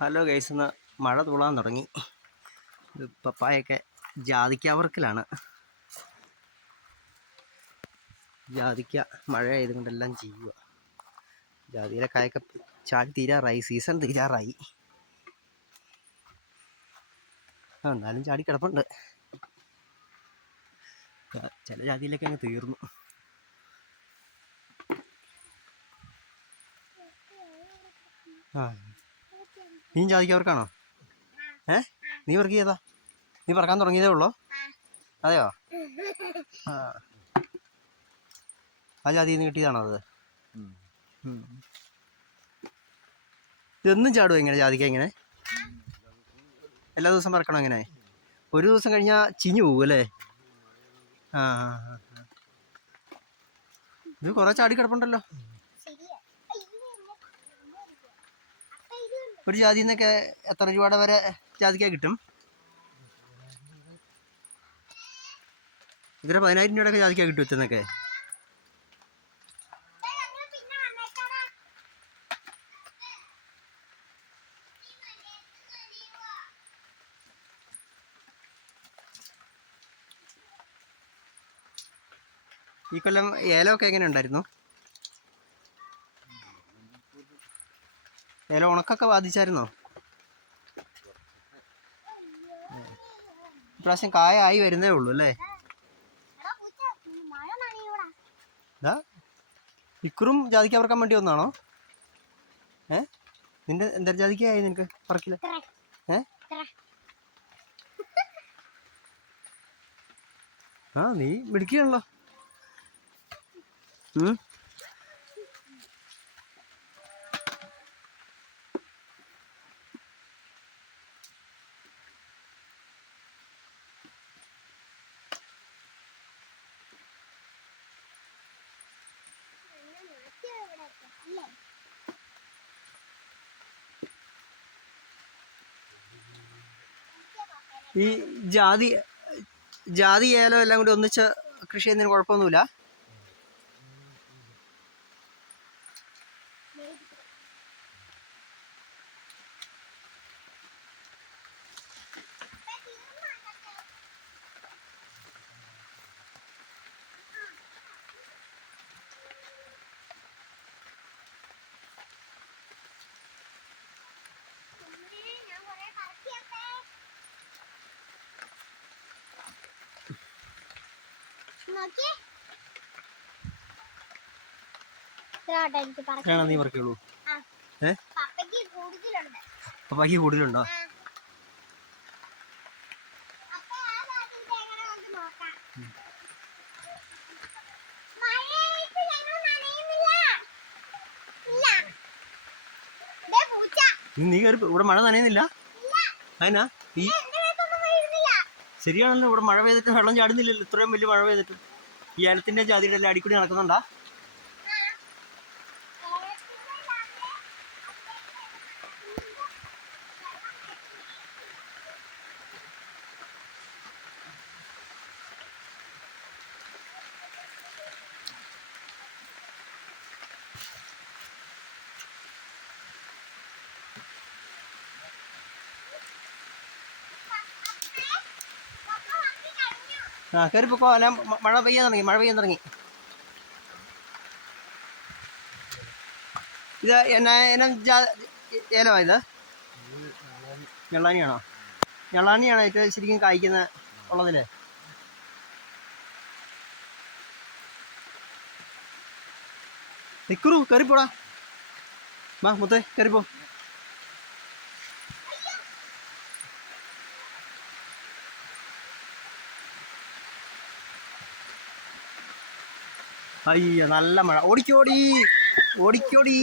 Hello guys ഇന്ന് മഴ തൂളാൻ തുടങ്ങി. ഇത് പപ്പായൊക്കെ ജാതിക്കാവർക്കിലാണ് ജാതിക്ക മഴ ആയതുകൊണ്ടെല്ലാം ചെയ്യുക ജാതിയിലെ കായൊക്കെ ചാടി തീരാറായി സീസൺ തീരാറായി. എന്നാലും ചാടി കിടപ്പുണ്ട്. ചില ജാതിയിലൊക്കെ അങ്ങ് തീർന്നു. ആ നീ ജാതിക്കവർക്കാണോ ഏ? നീ വർക്ക് ചെയ്താ നീ പറക്കാൻ തുടങ്ങിയതേ ഉള്ളോ? അതെയോ? ആ. ജാതിയിൽ നിന്ന് കിട്ടിയതാണോ അത്. ഇതെന്നും ചാടുമോ എങ്ങനെ ജാതിക്ക എങ്ങനെ എല്ലാ ദിവസം പറക്കണോ എങ്ങനെ ഒരു ദിവസം കഴിഞ്ഞാൽ ചിഞ്ഞു പോകും അല്ലേ? ആ. ഇത് കുറേ ചാടി കിടപ്പുണ്ടല്ലോ. ഒരു ജാതിയിൽ നിന്നൊക്കെ എത്ര രൂപയുടെ വരെ ജാതിക്ക കിട്ടും? ഇതിന് പതിനായിരം രൂപയുടെ ജാതിക്ക കിട്ടും ഇച്ചെന്നൊക്കെ ഈ കൊല്ലം ഏലമൊക്കെ എങ്ങനെ ഉണ്ടായിരുന്നു? ഏലം ഉണക്കൊക്കെ ബാധിച്ചായിരുന്നോ? ഇപ്രാവശ്യം കായ ആയി വരുന്നേ ഉള്ളൂ അല്ലേ? ഇക്കുറും ജാതിക്ക പറക്കാൻ വേണ്ടി വന്നാണോ ഏ? നിന്റെ എന്താ ജാതിക്കായി നിനക്ക് പറക്കില്ല ഏ? ആ നീ മിടുക്കിയാണല്ലോ. ഉം. ഈ ജാതി ജാതി ഏലം എല്ലാം കൂടി ഒന്നിച്ച് കൃഷി ചെയ്യുന്നതിന് കുഴപ്പമൊന്നുമില്ല നോക്കിയേ ഇതാട്ടെ എനിക്ക് പറ എത്രയാണോ നീ പറക്കുള്ളൂ ആ. ഏ പപ്പയ്ക്ക് കൂടുതലുണ്ട് പപ്പാക്ക് കൂടുതലുണ്ടോ ആ. അപ്പൊ ആ ഭാഗത്ത് എങ്ങനെ കൊണ്ട് നോക്കാം മഴയത്ത് നനയുന്നില്ല. ഇല്ല. ദേ പൂച്ച. നീ നീ കയറി ഇവിടെ മഴ നനയുന്നില്ല? അതിനാ ഈ ശരിയാണല്ലോ ഇവിടെ മഴ പെയ്തിട്ട് വെള്ളം ചാടുന്നില്ലല്ലോ ഇത്രയും വലിയ മഴ പെയ്തിട്ട്. ഈ ഏലത്തിന്റെ ജാതിയുടെ എല്ലാം അടിക്കൂടി നടക്കുന്നുണ്ടാ? ആ കയറിപ്പോക്കോ ഞാൻ മഴ പെയ്യാൻ തുടങ്ങി മഴ പെയ്യാൻ തുടങ്ങി. ഇത് എന്നാ എനം ജാ ഇത്? ഞെള്ളാനിയാണോ? ഞെള്ളാനിയാണോ ഏറ്റവും ശരിക്കും കായ്ക്കുന്ന ഉള്ളതിലെ. നിക്കുറു കയറിപ്പോടാ മാ മുത്തേ കയറിപ്പോ അയ്യ നല്ല മഴ. ഓടിക്കോടി ഓടിക്കോടി